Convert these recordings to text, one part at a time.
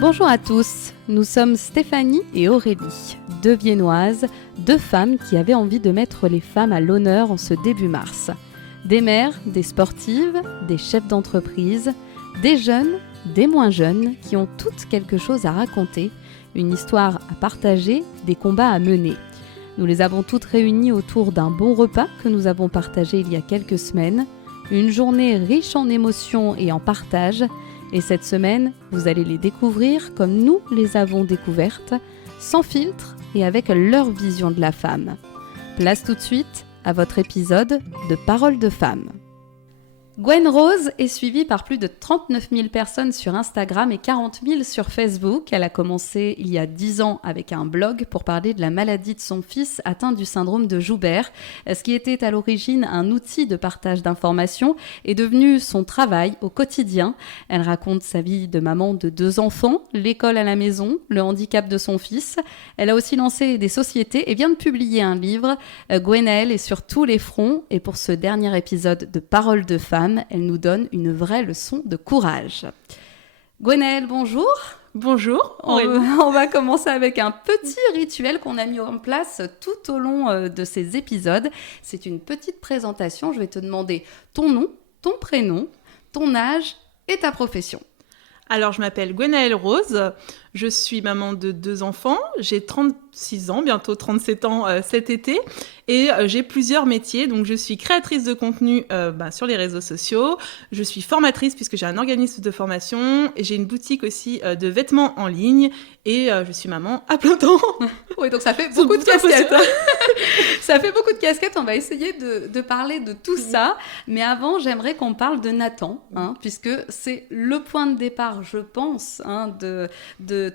Bonjour à tous, nous sommes Stéphanie et Aurélie, deux Viennoises, deux femmes qui avaient envie de mettre les femmes à l'honneur en ce début mars. Des mères, des sportives, des chefs d'entreprise, des jeunes, des moins jeunes, qui ont toutes quelque chose à raconter, une histoire à partager, des combats à mener. Nous les avons toutes réunies autour d'un bon repas que nous avons partagé il y a quelques semaines, une journée riche en émotions et en partage. Et cette semaine, vous allez les découvrir comme nous les avons découvertes, sans filtre et avec leur vision de la femme. Place tout de suite à votre épisode de Paroles de femmes. Gwen Rose est suivie par plus de 39 000 personnes sur Instagram et 40 000 sur Facebook. Elle a commencé il y a 10 ans avec un blog pour parler de la maladie de son fils atteint du syndrome de Joubert. Ce qui était à l'origine un outil de partage d'informations est devenu son travail au quotidien. Elle raconte sa vie de maman de 2 enfants, l'école à la maison, le handicap de son fils. Elle a aussi lancé des sociétés et vient de publier un livre. Gwenaëlle est sur tous les fronts et pour ce dernier épisode de Paroles de femmes, elle nous donne une vraie leçon de courage. Gwenaëlle, bonjour. Bonjour. On va commencer avec un petit rituel qu'on a mis en place tout au long de ces épisodes. C'est une petite présentation. Je vais te demander ton nom, ton prénom, ton âge et ta profession. Alors, je m'appelle Gwenaëlle Rose. Je suis maman de 2 enfants. J'ai 36 ans, bientôt 37 ans cet été. Et j'ai plusieurs métiers. Donc, je suis créatrice de contenu sur les réseaux sociaux. Je suis formatrice puisque j'ai un organisme de formation. Et j'ai une boutique aussi de vêtements en ligne. Et je suis maman à plein temps. Oui, donc ça fait beaucoup de casquettes. Ça fait beaucoup de casquettes. On va essayer de parler de tout ça. Mais avant, j'aimerais qu'on parle de Nathan, puisque c'est le point de départ, je pense, de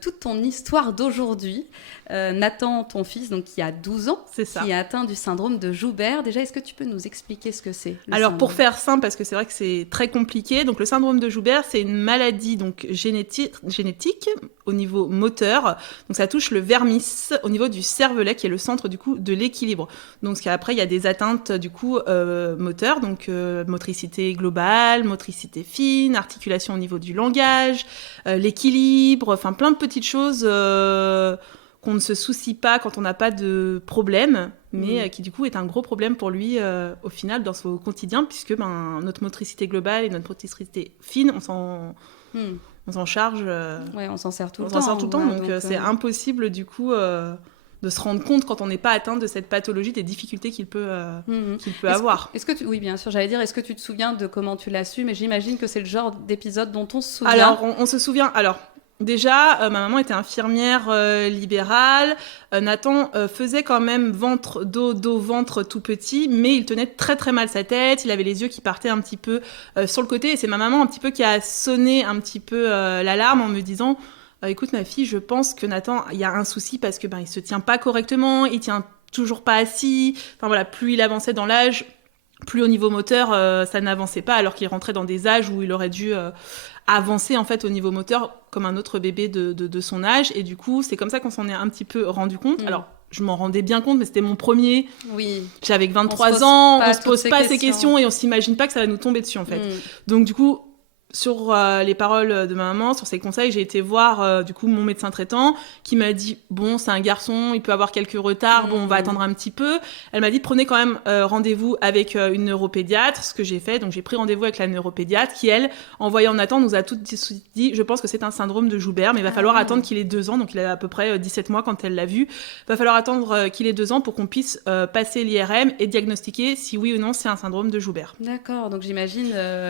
toute ton histoire d'aujourd'hui. Nathan, ton fils, donc, qui a 12 ans, qui est atteint du syndrome de Joubert. Déjà, est-ce que tu peux nous expliquer ce que c'est? Alors, pour faire simple, parce que c'est vrai que c'est très compliqué, donc le syndrome de Joubert, c'est une maladie donc, génétique au niveau moteur. Donc, ça touche le vermis au niveau du cervelet, qui est le centre du coup de l'équilibre. Donc, après, il y a des atteintes du coup moteurs, donc motricité globale, motricité fine, articulation au niveau du langage, l'équilibre, enfin plein de petites choses qu'on ne se soucie pas quand on n'a pas de problème, mais qui du coup est un gros problème pour lui au final dans son quotidien, puisque notre motricité globale et notre motricité fine, on s'en charge. On s'en sert tout le temps. On s'en sert tout le temps, donc c'est impossible du coup de se rendre compte quand on n'est pas atteint de cette pathologie, des difficultés qu'il peut avoir. Oui, bien sûr, j'allais dire, est-ce que tu te souviens de comment tu l'as su? Mais j'imagine que c'est le genre d'épisode dont on se souvient. Alors, on se souvient... Alors, déjà, ma maman était infirmière libérale. Nathan faisait quand même dos, ventre tout petit, mais il tenait très très mal sa tête. Il avait les yeux qui partaient un petit peu sur le côté. Et c'est ma maman un petit peu qui a sonné un petit peu l'alarme en me disant écoute ma fille, je pense que Nathan, il y a un souci parce que il se tient pas correctement, il tient toujours pas assis. Enfin voilà, plus il avançait dans l'âge, plus au niveau moteur, ça n'avançait pas, alors qu'il rentrait dans des âges où il aurait dû avancer en fait au niveau moteur comme un autre bébé de son âge. Et du coup, c'est comme ça qu'on s'en est un petit peu rendu compte. Alors, je m'en rendais bien compte, mais c'était mon premier. Oui. J'avais 23 ans, on se pose pas ces questions et on s'imagine pas que ça va nous tomber dessus en fait. Donc du coup, sur les paroles de ma maman, sur ses conseils, j'ai été voir du coup mon médecin traitant qui m'a dit bon, c'est un garçon, il peut avoir quelques retards, bon, on va attendre un petit peu. Elle m'a dit prenez quand même rendez-vous avec une neuropédiatre, ce que j'ai fait. Donc j'ai pris rendez-vous avec la neuropédiatre qui, elle, en voyant Nathan, nous a tout dit je pense que c'est un syndrome de Joubert, mais il va falloir attendre qu'il ait 2 ans. Donc il a à peu près 17 mois quand elle l'a vu. Il va falloir attendre qu'il ait 2 ans pour qu'on puisse passer l'IRM et diagnostiquer si oui ou non c'est un syndrome de Joubert. D'accord, donc j'imagine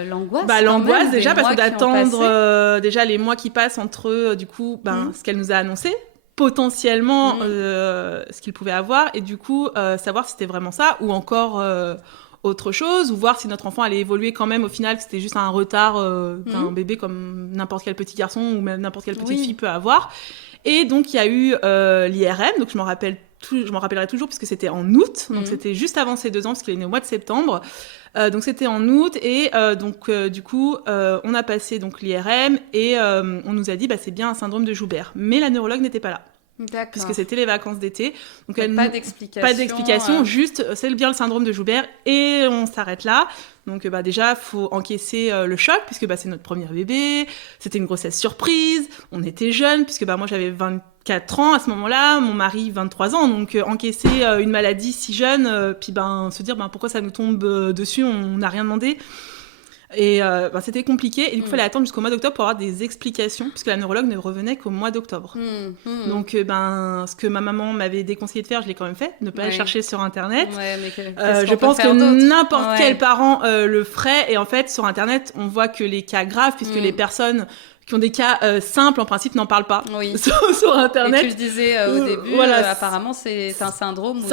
l'angoisse. L'angoisse déjà, parce que d'attendre déjà les mois qui passent entre du coup ce qu'elle nous a annoncé, potentiellement ce qu'il pouvait avoir, et du coup savoir si c'était vraiment ça ou encore autre chose, ou voir si notre enfant allait évoluer quand même au final, que c'était juste un retard d'un bébé comme n'importe quel petit garçon ou même n'importe quelle petite fille peut avoir. Et donc il y a eu l'IRM, donc je m'en rappellerai toujours puisque c'était en août, donc c'était juste avant ses 2 ans parce qu'il est né au mois de septembre. Donc c'était en août et du coup on a passé donc l'IRM et on nous a dit c'est bien un syndrome de Joubert, mais la neurologue n'était pas là. D'accord. puisque c'était les vacances d'été. Donc pas d'explication. Juste c'est bien le syndrome de Joubert et on s'arrête là. Donc déjà, faut encaisser le choc, puisque c'est notre premier bébé, c'était une grossesse surprise, on était jeunes, puisque moi j'avais 24 ans à ce moment-là, mon mari 23 ans, donc encaisser une maladie si jeune, puis se dire pourquoi ça nous tombe dessus, on n'a rien demandé. Et c'était compliqué, et du coup il fallait attendre jusqu'au mois d'octobre pour avoir des explications, puisque la neurologue ne revenait qu'au mois d'octobre. Donc ce que ma maman m'avait déconseillé de faire, je l'ai quand même fait, ne pas aller chercher sur internet. Je pense que n'importe quel parent le ferait, et en fait sur internet on voit que les cas graves, puisque les personnes qui ont des cas simples, en principe, n'en parlent pas sur Internet. Et tu le disais au début, apparemment, c'est un syndrome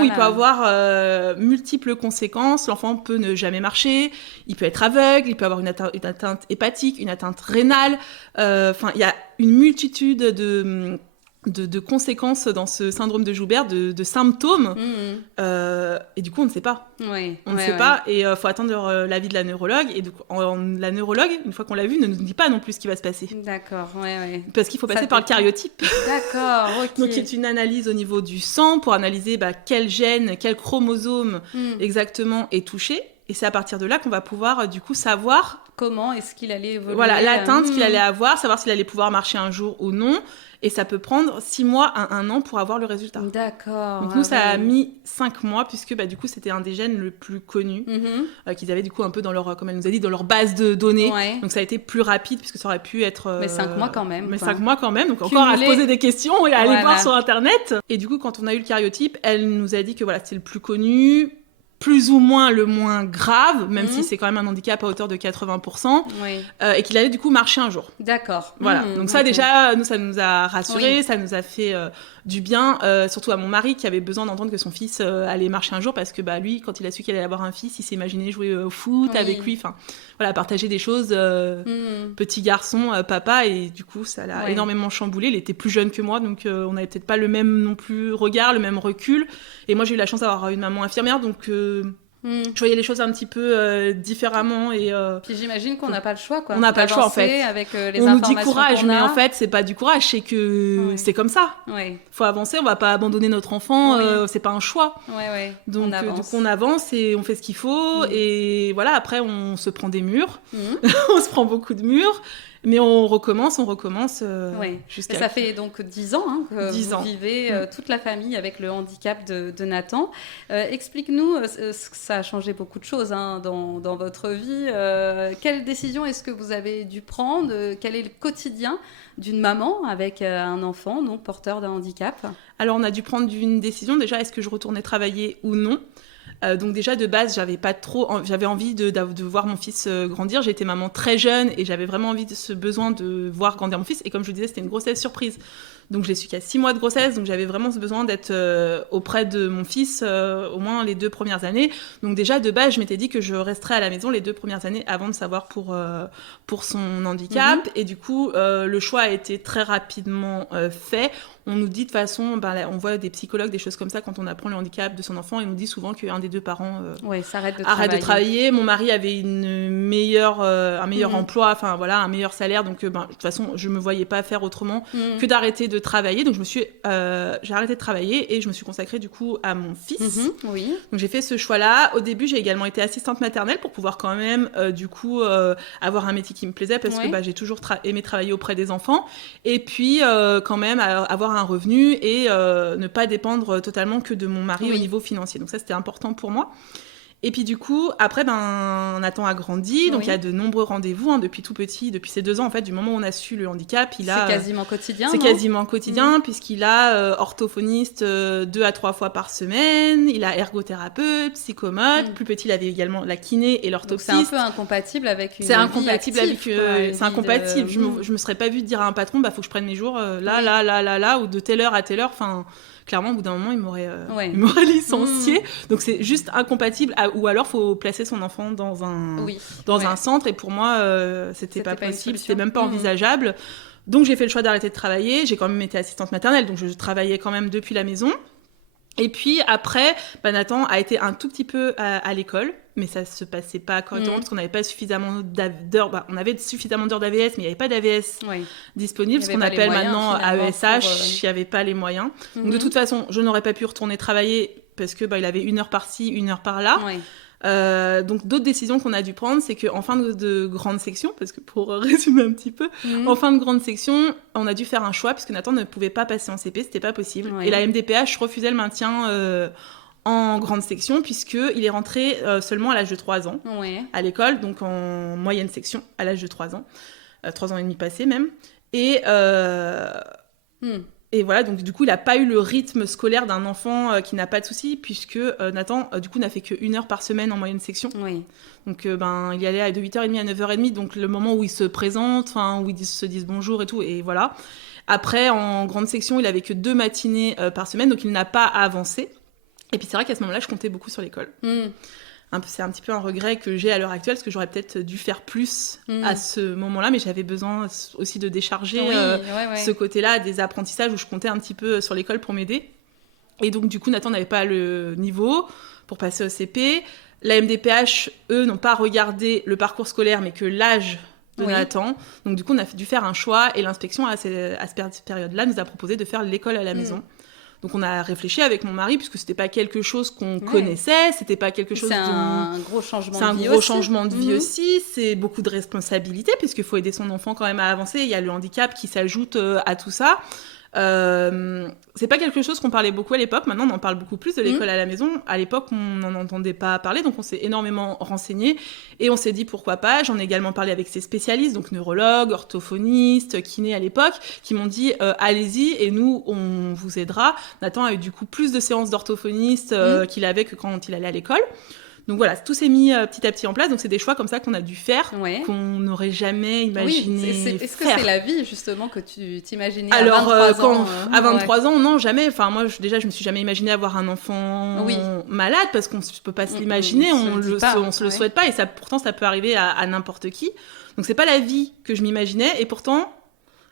où il peut avoir multiples conséquences. L'enfant peut ne jamais marcher, il peut être aveugle, il peut avoir une atteinte hépatique, une atteinte rénale. Il y a une multitude de conséquences dans ce syndrome de Joubert, de symptômes. Et du coup, on ne sait pas. On ne sait pas, et il faut attendre l'avis de la neurologue. Et donc, la neurologue, une fois qu'on l'a vue, ne nous dit pas non plus ce qui va se passer. D'accord, Parce qu'il faut passer par le karyotype. D'accord, ok. Donc, c'est une analyse au niveau du sang pour analyser quel gène, quel chromosome exactement est touché. Et c'est à partir de là qu'on va pouvoir, du coup, savoir... Comment est-ce qu'il allait évoluer. Voilà, l'atteinte qu'il allait avoir, savoir s'il allait pouvoir marcher un jour ou non. Et ça peut prendre 6 mois à 1 an pour avoir le résultat. D'accord. Donc nous, ça a mis 5 mois, puisque du coup, c'était un des gènes le plus connu, qu'ils avaient du coup un peu dans leur, comme elle nous a dit, dans leur base de données. Donc ça a été plus rapide, puisque ça aurait pu être... Mais 5 mois quand même. Mais 5 mois quand même, donc encore à se poser des questions et à aller voir sur Internet. Et du coup, quand on a eu le karyotype, elle nous a dit que c'était le plus connu, plus ou moins le moins grave, même si c'est quand même un handicap à hauteur de 80%, et qu'il allait du coup marcher un jour. D'accord. Voilà, donc ça déjà, nous, ça nous a rassurés, ça nous a fait du bien, surtout à mon mari qui avait besoin d'entendre que son fils allait marcher un jour, parce que lui, quand il a su qu'il allait avoir un fils, il s'est imaginé jouer au foot avec lui, partager des choses, petit garçon, papa, et du coup, ça l'a énormément chamboulé. Il était plus jeune que moi, donc on n'avait peut-être pas le même non plus regard, le même recul, et moi j'ai eu la chance d'avoir une maman infirmière, donc... Je voyais les choses un petit peu différemment. Puis j'imagine qu'on n'a pas le choix, quoi. On n'a pas le choix, en fait. Avec les on nous informations dit courage, qu'on a. mais en fait, c'est pas du courage, c'est que c'est comme ça. Faut avancer, on va pas abandonner notre enfant, c'est pas un choix. Donc, on avance et on fait ce qu'il faut. Et voilà, après, on se prend des murs. On se prend beaucoup de murs. Mais on recommence jusqu'à... Ça fait donc 10 ans que vous vivez toute la famille avec le handicap de Nathan. Explique-nous, ça a changé beaucoup de choses dans votre vie. Quelle décision est-ce que vous avez dû prendre ? Quel est le quotidien d'une maman avec un enfant donc porteur d'un handicap ? Alors, on a dû prendre une décision. Déjà, est-ce que je retournais travailler ou non ? Donc déjà de base j'avais envie de voir mon fils grandir. J'ai été maman très jeune et j'avais vraiment envie de ce besoin de voir grandir mon fils, et comme je le disais, c'était une grossesse surprise, donc je l'ai su qu'à 6 mois de grossesse, donc j'avais vraiment ce besoin d'être auprès de mon fils au moins les 2 premières années. Donc déjà de base je m'étais dit que je resterais à la maison les 2 premières années avant de savoir pour son handicap. Et du coup le choix a été très rapidement fait. On nous dit de toute façon, on voit des psychologues, des choses comme ça, quand on apprend le handicap de son enfant, ils nous disent souvent qu'un des 2 parents arrête de travailler. Mon mari avait un meilleur emploi, un meilleur salaire, donc de toute façon, je me voyais pas faire autrement que d'arrêter de travailler. Donc j'ai arrêté de travailler et je me suis consacrée du coup à mon fils. Donc j'ai fait ce choix-là. Au début, j'ai également été assistante maternelle pour pouvoir quand même avoir un métier qui me plaisait, parce que j'ai toujours aimé travailler auprès des enfants, et puis quand même avoir un revenu et ne pas dépendre totalement que de mon mari au niveau financier. Donc ça, c'était important pour moi. Et puis du coup, après, Nathan a grandi, donc il y a de nombreux rendez-vous depuis tout petit, depuis ses 2 ans, en fait, du moment où on a su le handicap, c'est quasiment quotidien. C'est quasiment quotidien, puisqu'il a orthophoniste 2 à 3 fois par semaine, il a ergothérapeute, psychomote, plus petit, il avait également la kiné et l'orthoptiste. Donc c'est un peu incompatible avec une vie active. C'est incompatible. Je me serais pas vue dire à un patron, faut que je prenne mes jours là, ou de telle heure à telle heure, clairement, au bout d'un moment, il m'aurait licenciée. Donc, c'est juste incompatible. Ou alors, il faut placer son enfant dans un centre. Et pour moi, c'était pas possible. C'était même pas envisageable. Donc, j'ai fait le choix d'arrêter de travailler. J'ai quand même été assistante maternelle. Donc, je travaillais quand même depuis la maison. Et puis après, Nathan a été un tout petit peu à l'école, mais ça se passait pas correctement parce qu'on n'avait pas suffisamment d'heures. On avait suffisamment d'heures d'AVS, mais il n'y avait pas d'AVS disponible, ce qu'on appelle maintenant AESH. Il n'y avait pas les moyens. Donc de toute façon, je n'aurais pas pu retourner travailler parce que il avait 1 heure par-ci, 1 heure par-là. Donc d'autres décisions qu'on a dû prendre, c'est qu'en fin de grande section, parce que pour résumer un petit peu, en fin de grande section, on a dû faire un choix parce que Nathan ne pouvait pas passer en CP, c'était pas possible. Et la MDPH refusait le maintien en grande section puisqu'il est rentré seulement à l'âge de 3 ans à l'école, donc en moyenne section à l'âge de 3 ans, 3 ans et demi passés même. Et voilà, donc du coup, il n'a pas eu le rythme scolaire d'un enfant qui n'a pas de soucis, puisque Nathan, du coup, n'a fait que 1 heure par semaine en moyenne section. Donc, il y allait de 8h30 à 9h30, donc le moment où il se présente, où ils se disent bonjour et tout, et voilà. Après, en grande section, il avait que 2 matinées par semaine, donc il n'a pas avancé. Et puis c'est vrai qu'à ce moment-là, je comptais beaucoup sur l'école. C'est un petit peu un regret que j'ai à l'heure actuelle, parce que j'aurais peut-être dû faire plus à ce moment-là, mais j'avais besoin aussi de décharger ce côté-là des apprentissages où je comptais un petit peu sur l'école pour m'aider. Et donc, du coup, Nathan n'avait pas le niveau pour passer au CP. La MDPH, eux, n'ont pas regardé le parcours scolaire, mais que l'âge de Nathan. Donc, du coup, on a dû faire un choix, et l'inspection, à cette période-là, nous a proposé de faire l'école à la maison. Donc on a réfléchi avec mon mari, puisque c'était pas quelque chose qu'on connaissait, c'était pas quelque chose un gros changement de vie. C'est un gros changement de vie aussi, c'est beaucoup de responsabilités, puisqu'il faut aider son enfant quand même à avancer, il y a le handicap qui s'ajoute à tout ça. C'est pas quelque chose qu'on parlait beaucoup à l'époque, maintenant on en parle beaucoup plus de l'école à la maison. À l'époque, on n'en entendait pas parler, donc on s'est énormément renseigné et on s'est dit pourquoi pas. J'en ai également parlé avec ses spécialistes, donc neurologues, orthophonistes, kinés à l'époque, qui m'ont dit allez-y et nous on vous aidera. Nathan a eu du coup plus de séances d'orthophoniste qu'il avait que quand il allait à l'école. Donc voilà, tout s'est mis petit à petit en place. Donc c'est des choix comme ça qu'on a dû faire, qu'on n'aurait jamais imaginé Est-ce que c'est la vie justement que tu t'imaginais à 23 ans, non, jamais. Enfin, moi, je me suis jamais imaginé avoir un enfant malade parce qu'on ne peut pas se l'imaginer, on se le souhaite pas. Et ça, pourtant, ça peut arriver à n'importe qui. Donc c'est pas la vie que je m'imaginais. Et pourtant,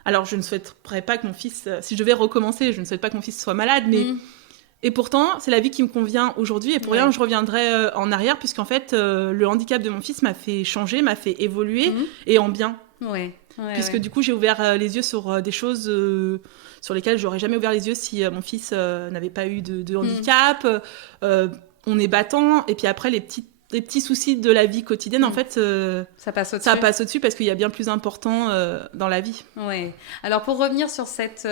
alors je ne souhaiterais pas que mon fils, si je devais recommencer, je ne souhaite pas que mon fils soit malade, mais... Et pourtant, c'est la vie qui me convient aujourd'hui et pour rien, je reviendrai en arrière puisqu'en fait, le handicap de mon fils m'a fait changer, m'a fait évoluer et en bien. Puisque du coup, j'ai ouvert les yeux sur des choses sur lesquelles j'aurais jamais ouvert les yeux si mon fils n'avait pas eu de handicap. On est battant et puis après, les petits soucis de la vie quotidienne, en fait, ça passe au-dessus parce qu'il y a bien plus important dans la vie. Alors, pour revenir sur cette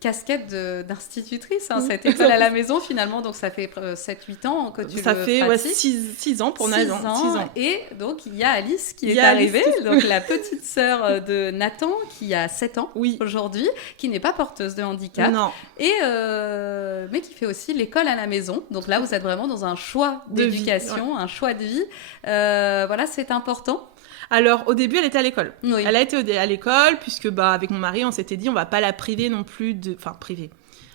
casquette d'institutrice, cette école à la maison, finalement, donc ça fait 7-8 ans que tu ça le fait pratiques. 6 ans pour Nathan. 6 ans. Et donc, il y a Alice qui est arrivée, donc la petite sœur de Nathan, qui a 7 ans aujourd'hui, qui n'est pas porteuse de handicap. Non. Mais qui fait aussi l'école à la maison. Donc là, vous êtes vraiment dans un choix d'éducation, un choix de vie. Voilà, c'est important. Alors, au début, elle était à l'école. Elle a été à l'école, puisque avec mon mari, on s'était dit, on va pas la priver non plus de... Enfin, priver,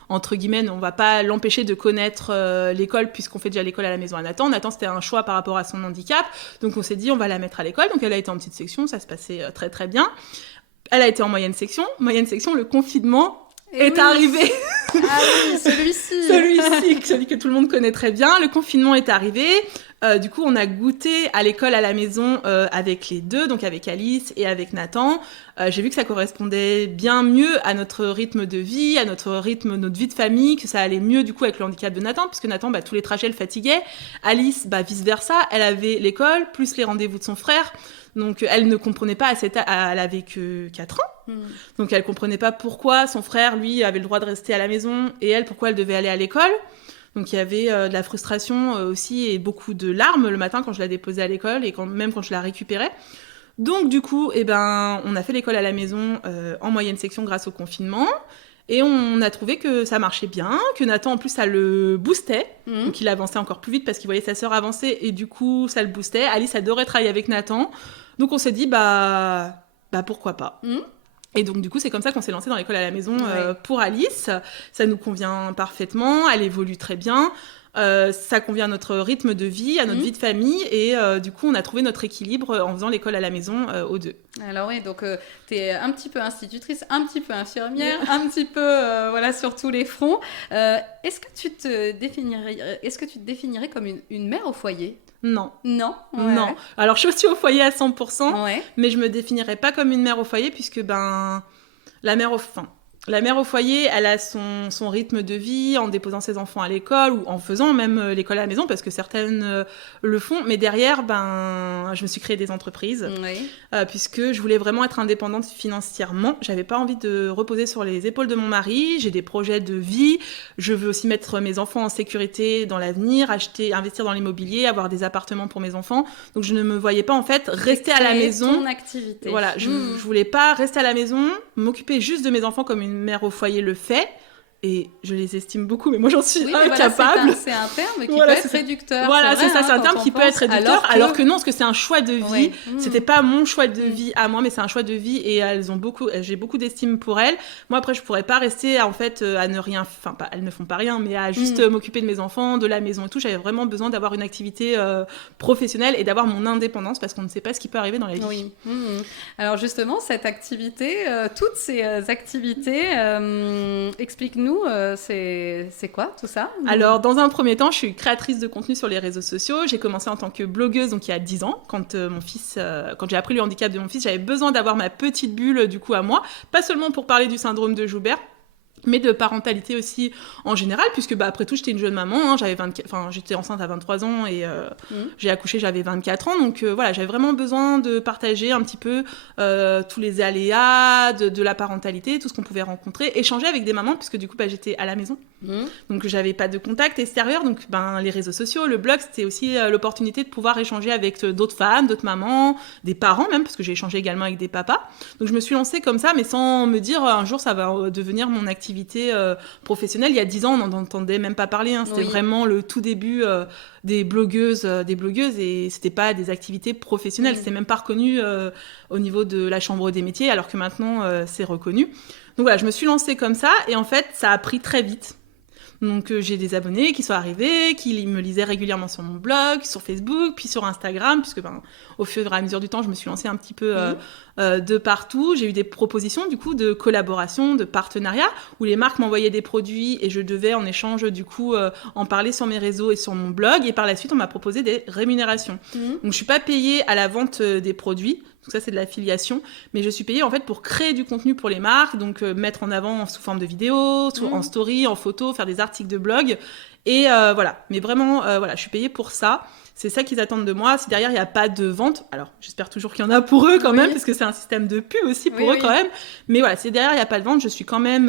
entre guillemets, on va pas l'empêcher de connaître l'école, puisqu'on fait déjà l'école à la maison à Nathan. Nathan, c'était un choix par rapport à son handicap. Donc, on s'est dit, on va la mettre à l'école. Donc, elle a été en petite section, ça se passait très, très bien. Elle a été en moyenne section. Moyenne section, le confinement est arrivé. Ah oui, celui que tout le monde connaît très bien. Le confinement est arrivé. Du coup, on a goûté à l'école à la maison avec les deux, donc avec Alice et avec Nathan. J'ai vu que ça correspondait bien mieux à notre rythme de vie, à notre vie de famille, que ça allait mieux du coup avec le handicap de Nathan, puisque Nathan, tous les trajets le fatiguaient. Alice, vice-versa, elle avait l'école, plus les rendez-vous de son frère. Donc, elle ne comprenait pas elle avait que 4 ans. Donc, elle comprenait pas pourquoi son frère, lui, avait le droit de rester à la maison et elle, pourquoi elle devait aller à l'école. Donc, il y avait de la frustration aussi et beaucoup de larmes le matin quand je la déposais à l'école et même quand je la récupérais. Donc, du coup, on a fait l'école à la maison en moyenne section grâce au confinement. Et on a trouvé que ça marchait bien, que Nathan, en plus, ça le boostait. Donc, il avançait encore plus vite parce qu'il voyait sa sœur avancer et du coup, ça le boostait. Alice adorait travailler avec Nathan. Donc, on s'est dit, pourquoi pas. Et donc, du coup, c'est comme ça qu'on s'est lancé dans l'école à la maison pour Alice. Ça nous convient parfaitement, elle évolue très bien. Ça convient à notre rythme de vie, à notre vie de famille, et du coup, on a trouvé notre équilibre en faisant l'école à la maison aux deux. Alors oui, donc tu es un petit peu institutrice, un petit peu infirmière, un petit peu voilà, sur tous les fronts. Est-ce que tu te définirais comme une mère au foyer ? Non. Non. Non. Alors, je suis au foyer à 100%, Ouais. mais je me définirais pas comme une mère au foyer, puisque la mère au foyer, elle a son rythme de vie en déposant ses enfants à l'école ou en faisant même l'école à la maison, parce que certaines le font. Mais derrière, je me suis créé des entreprises, puisque je voulais vraiment être indépendante financièrement. J'avais pas envie de reposer sur les épaules de mon mari. J'ai des projets de vie. Je veux aussi mettre mes enfants en sécurité dans l'avenir, investir dans l'immobilier, avoir des appartements pour mes enfants. Donc je ne me voyais pas en fait rester à la maison. Ton activité. Voilà, je voulais pas rester à la maison, m'occuper juste de mes enfants comme une mère au foyer le fait. Et je les estime beaucoup, mais moi j'en suis incapable. Voilà, c'est un terme qui peut être réducteur. Voilà, c'est ça, c'est un terme qui peut être réducteur, alors que non, parce que c'est un choix de vie. C'était pas mon choix de vie à moi, mais c'est un choix de vie, et j'ai beaucoup d'estime pour elles. Moi après, je pourrais pas rester en fait à ne rien, enfin elles ne font pas rien, mais à juste m'occuper de mes enfants, de la maison et tout. J'avais vraiment besoin d'avoir une activité professionnelle et d'avoir mon indépendance, parce qu'on ne sait pas ce qui peut arriver dans la vie. Alors justement, cette activité, toutes ces activités, explique-nous. C'est quoi tout ça ? Alors, dans un premier temps, je suis créatrice de contenu sur les réseaux sociaux. J'ai commencé en tant que blogueuse, donc il y a 10 ans, quand j'ai appris le handicap de mon fils, j'avais besoin d'avoir ma petite bulle du coup à moi, pas seulement pour parler du syndrome de Joubert, mais de parentalité aussi en général, puisque après tout j'étais une jeune maman, j'étais enceinte à 23 ans et j'ai accouché, j'avais 24 ans, donc voilà, j'avais vraiment besoin de partager un petit peu tous les aléas de la parentalité, tout ce qu'on pouvait rencontrer, échanger avec des mamans, puisque du coup j'étais à la maison, donc j'avais pas de contact extérieur, donc les réseaux sociaux, le blog, c'était aussi l'opportunité de pouvoir échanger avec d'autres femmes, d'autres mamans, des parents même, parce que j'ai échangé également avec des papas, donc je me suis lancée comme ça, mais sans me dire un jour ça va devenir mon activité professionnelle. Il y a 10 ans, on n'en entendait même pas parler, c'était vraiment le tout début des blogueuses, et c'était pas des activités professionnelles, c'était même pas reconnu au niveau de la Chambre des métiers, alors que maintenant c'est reconnu. Donc voilà, je me suis lancée comme ça, et en fait ça a pris très vite. Donc j'ai des abonnés qui sont arrivés, qui me lisaient régulièrement sur mon blog, sur Facebook, puis sur Instagram, puisque au fur et à mesure du temps, je me suis lancée un petit peu de partout. J'ai eu des propositions du coup de collaboration, de partenariat, où les marques m'envoyaient des produits et je devais en échange du coup en parler sur mes réseaux et sur mon blog. Et par la suite, on m'a proposé des rémunérations. Donc je suis pas payée à la vente des produits. Donc ça, c'est de l'affiliation. Mais je suis payée, en fait, pour créer du contenu pour les marques, donc mettre en avant sous forme de vidéo, en story, en photo, faire des articles de blog. Et voilà. Mais vraiment, voilà, je suis payée pour ça. C'est ça qu'ils attendent de moi. Si derrière, il n'y a pas de vente, alors j'espère toujours qu'il y en a pour eux quand même, parce que c'est un système de pub aussi pour eux quand même. Mais voilà, si derrière, il n'y a pas de vente, je suis quand même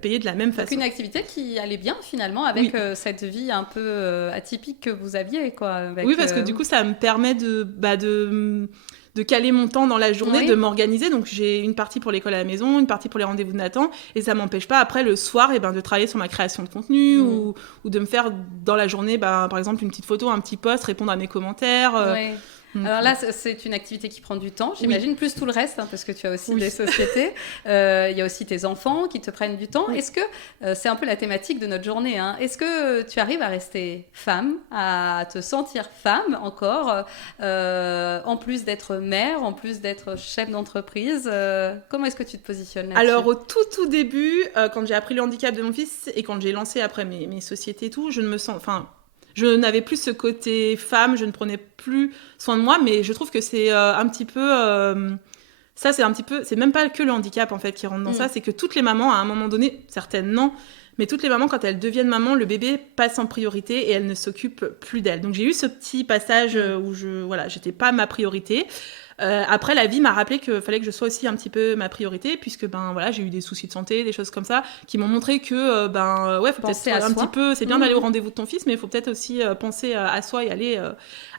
payée de la même façon. Donc une activité qui allait bien finalement avec cette vie un peu atypique que vous aviez, quoi. Avec, oui, parce que du coup, ça me permet de caler mon temps dans la journée, de m'organiser. Donc, j'ai une partie pour l'école à la maison, une partie pour les rendez-vous de Nathan. Et ça m'empêche pas, après, le soir, de travailler sur ma création de contenu ou de me faire, dans la journée, par exemple, une petite photo, un petit post, répondre à mes commentaires. Alors là, c'est une activité qui prend du temps, j'imagine, plus tout le reste, parce que tu as aussi des sociétés. Il y a aussi tes enfants qui te prennent du temps. Est-ce que, c'est un peu la thématique de notre journée, est-ce que tu arrives à rester femme, à te sentir femme encore, en plus d'être mère, en plus d'être chef d'entreprise comment est-ce que tu te positionnes là-dessus ? Alors, au tout début, quand j'ai appris le handicap de mon fils et quand j'ai lancé après mes sociétés et tout, je n'avais plus ce côté femme, je ne prenais plus soin de moi, mais je trouve que c'est un petit peu... ça, c'est même pas que le handicap, en fait, qui rentre dans ça, c'est que toutes les mamans, à un moment donné, certaines non, mais toutes les mamans, quand elles deviennent mamans, le bébé passe en priorité et elles ne s'occupent plus d'elles. Donc j'ai eu ce petit passage où j'étais pas ma priorité. Après, la vie m'a rappelé qu'il fallait que je sois aussi un petit peu ma priorité, puisque j'ai eu des soucis de santé, des choses comme ça, qui m'ont montré que faut penser peut-être un petit peu, c'est bien d'aller au rendez-vous de ton fils, mais il faut peut-être aussi penser à soi et aller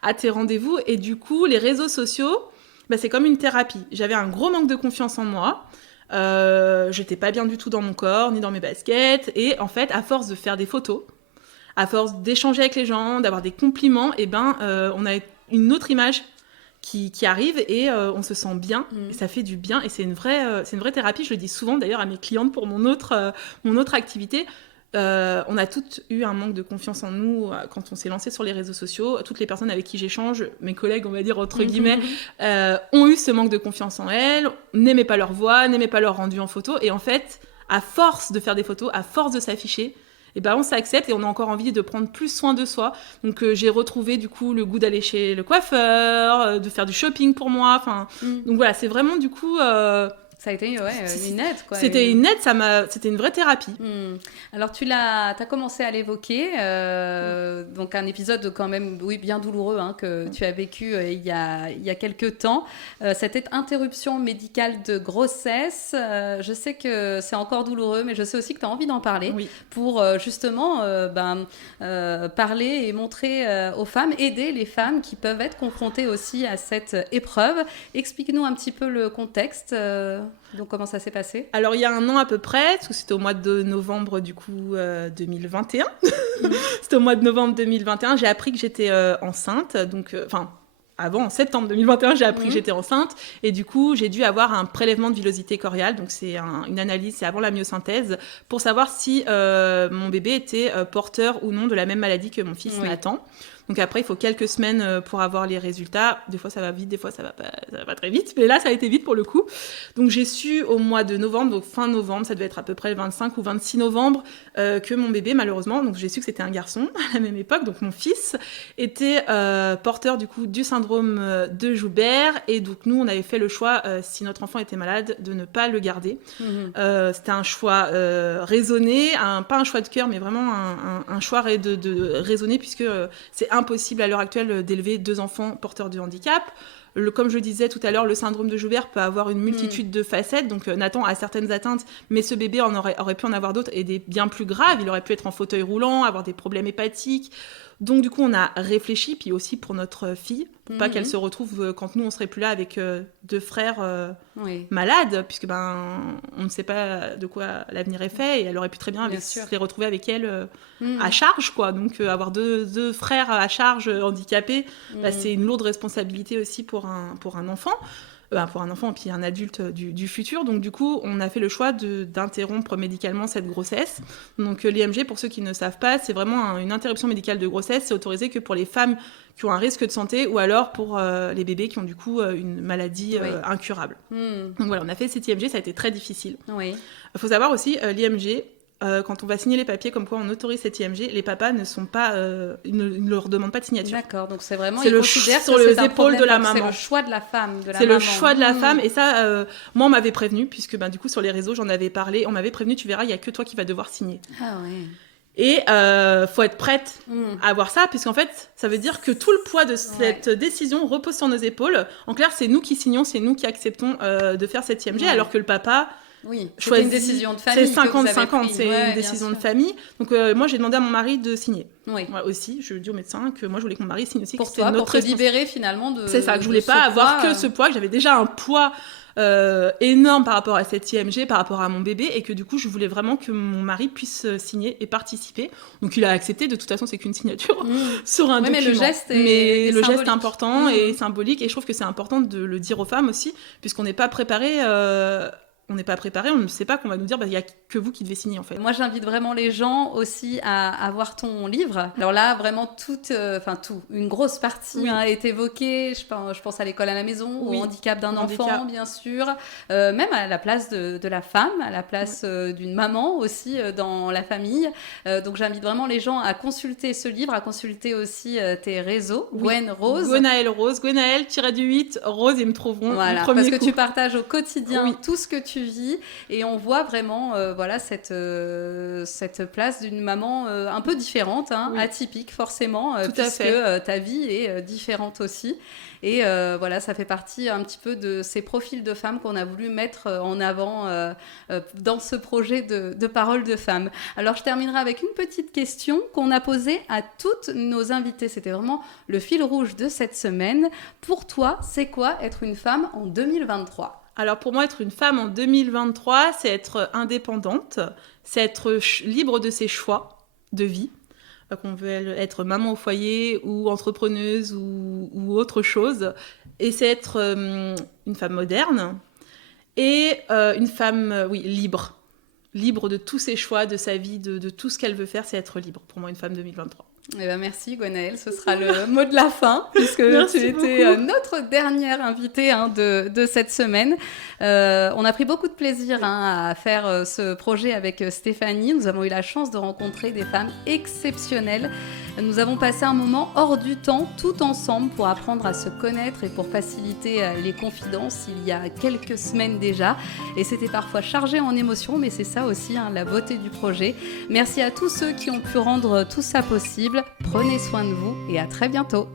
à tes rendez-vous. Et du coup, les réseaux sociaux, c'est comme une thérapie. J'avais un gros manque de confiance en moi. J'étais pas bien du tout dans mon corps, ni dans mes baskets. Et en fait, à force de faire des photos, à force d'échanger avec les gens, d'avoir des compliments, on a une autre image qui arrive et on se sent bien et ça fait du bien et c'est une vraie thérapie. Je le dis souvent d'ailleurs à mes clientes pour mon autre activité. On a toutes eu un manque de confiance en nous quand on s'est lancé sur les réseaux sociaux. Toutes les personnes avec qui j'échange, mes collègues, on va dire entre guillemets, ont eu ce manque de confiance en elles, n'aimaient pas leur voix, n'aimaient pas leur rendu en photo. Et en fait, à force de faire des photos, à force de s'afficher, et ben on s'accepte et on a encore envie de prendre plus soin de soi. Donc j'ai retrouvé du coup le goût d'aller chez le coiffeur, de faire du shopping pour moi. Donc voilà, c'est vraiment du coup... Ça a été une aide, quoi. C'était une aide, c'était une vraie thérapie. Alors, t'as commencé à l'évoquer, donc un épisode quand même, bien douloureux, que tu as vécu il y a quelques temps. Cette interruption médicale de grossesse, je sais que c'est encore douloureux, mais je sais aussi que tu as envie d'en parler pour justement parler et montrer aux femmes, aider les femmes qui peuvent être confrontées aussi à cette épreuve. Explique-nous un petit peu le contexte. Donc, comment ça s'est passé ? Alors, il y a un an à peu près, parce que c'était au mois de novembre, du coup, 2021. C'était au mois de novembre 2021. J'ai appris que j'étais enceinte. Donc, en septembre 2021, j'ai appris que j'étais enceinte. Et du coup, j'ai dû avoir un prélèvement de villosité choriale. Donc, c'est une analyse, c'est avant la myosynthèse, pour savoir si mon bébé était porteur ou non de la même maladie que mon fils Nathan. Donc après, il faut quelques semaines pour avoir les résultats. Des fois, ça va vite, des fois, ça va pas très vite. Mais là, ça a été vite pour le coup. Donc j'ai su au mois de novembre, donc fin novembre, ça devait être à peu près le 25 ou 26 novembre, que mon bébé, malheureusement, donc j'ai su que c'était un garçon à la même époque. Donc mon fils était porteur du coup du syndrome de Joubert. Et donc nous, on avait fait le choix, si notre enfant était malade, de ne pas le garder. C'était un choix raisonné, pas un choix de cœur, mais vraiment un choix de raisonné, puisque c'est impossible à l'heure actuelle d'élever 2 enfants porteurs de handicap. Comme je le disais tout à l'heure, le syndrome de Joubert peut avoir une multitude de facettes. Donc Nathan a certaines atteintes, mais ce bébé aurait pu en avoir d'autres et des bien plus graves. Il aurait pu être en fauteuil roulant, avoir des problèmes hépatiques. Donc du coup, on a réfléchi, puis aussi pour notre fille, pour pas qu'elle se retrouve, quand nous, on serait plus là, avec 2 frères malades, puisque on ne sait pas de quoi l'avenir est fait, et elle aurait pu très bien se retrouver avec elle à charge, quoi. Donc avoir deux frères à charge handicapés, c'est une lourde responsabilité aussi pour un enfant. Pour un enfant et puis un adulte du futur. Donc du coup, on a fait le choix d'interrompre médicalement cette grossesse. Donc l'IMG, pour ceux qui ne savent pas, c'est vraiment une interruption médicale de grossesse. C'est autorisé que pour les femmes qui ont un risque de santé ou alors pour les bébés qui ont du coup une maladie incurable. Donc voilà, on a fait cette IMG, ça a été très difficile. Il faut savoir aussi, l'IMG, quand on va signer les papiers comme quoi on autorise cette IMG, les papas ne sont pas, ils ne leur demandent pas de signature. D'accord, donc c'est vraiment, ils considèrent que c'est les épaules de la maman. C'est le choix de la femme. C'est le choix de la femme, et ça, moi on m'avait prévenu, puisque du coup sur les réseaux j'en avais parlé, on m'avait prévenu, tu verras, il n'y a que toi qui vas devoir signer. Ah ouais. Et faut être prête à avoir ça, puisqu'en fait, ça veut dire que tout le poids de cette décision repose sur nos épaules. En clair, c'est nous qui signons, c'est nous qui acceptons de faire cette IMG, alors que le papa... c'est une décision de famille. C'est 50-50, c'est une décision de famille. Donc moi, j'ai demandé à mon mari de signer. Moi aussi, je dis au médecin que moi, je voulais que mon mari signe aussi. Pour toi, pour te libérer finalement de... C'est ça, que je voulais pas avoir que ce poids, que j'avais déjà un poids énorme par rapport à cette IMG, par rapport à mon bébé, et que du coup, je voulais vraiment que mon mari puisse signer et participer. Donc il a accepté, de toute façon, c'est qu'une signature sur un document. Mais le geste est important et symbolique, et je trouve que c'est important de le dire aux femmes aussi, puisqu'on n'est pas préparé... on n'est pas préparé, on ne sait pas qu'on va nous dire il n'y a que vous qui devez signer en fait. Moi j'invite vraiment les gens aussi à voir ton livre. Alors là vraiment une grosse partie est évoquée, je pense à l'école à la maison, au handicap d'un enfant bien sûr, même à la place de la femme, à la place d'une maman aussi dans la famille. Donc j'invite vraiment les gens à consulter ce livre, à consulter aussi tes réseaux, Gwen Rose. Gwenaëlle Rose, Gwenaëlle-Rose, ils me trouveront. Voilà, parce que tu partages au quotidien tout ce que tu vis, et on voit vraiment cette place d'une maman un peu différente, atypique forcément, puisque ta vie est différente aussi. Et ça fait partie un petit peu de ces profils de femmes qu'on a voulu mettre en avant dans ce projet de Paroles de femmes. Alors, je terminerai avec une petite question qu'on a posée à toutes nos invitées. C'était vraiment le fil rouge de cette semaine. Pour toi, c'est quoi être une femme en 2023 ? Alors pour moi, être une femme en 2023, c'est être indépendante, c'est être libre de ses choix de vie, qu'on veut être maman au foyer ou entrepreneuse ou autre chose, et c'est être une femme moderne et une femme libre. libre de tous ses choix, de sa vie, de tout ce qu'elle veut faire, c'est être libre. Pour moi, une femme 2023. Eh ben merci Gwenaëlle, ce sera le mot de la fin, puisque tu étais notre dernière invitée de cette semaine. On a pris beaucoup de plaisir à faire ce projet avec Stéphanie. Nous avons eu la chance de rencontrer des femmes exceptionnelles. Nous avons passé un moment hors du temps, tout ensemble, pour apprendre à se connaître et pour faciliter les confidences il y a quelques semaines déjà. Et c'était parfois chargé en émotions, mais c'est ça aussi la beauté du projet. Merci à tous ceux qui ont pu rendre tout ça possible. Prenez soin de vous et à très bientôt.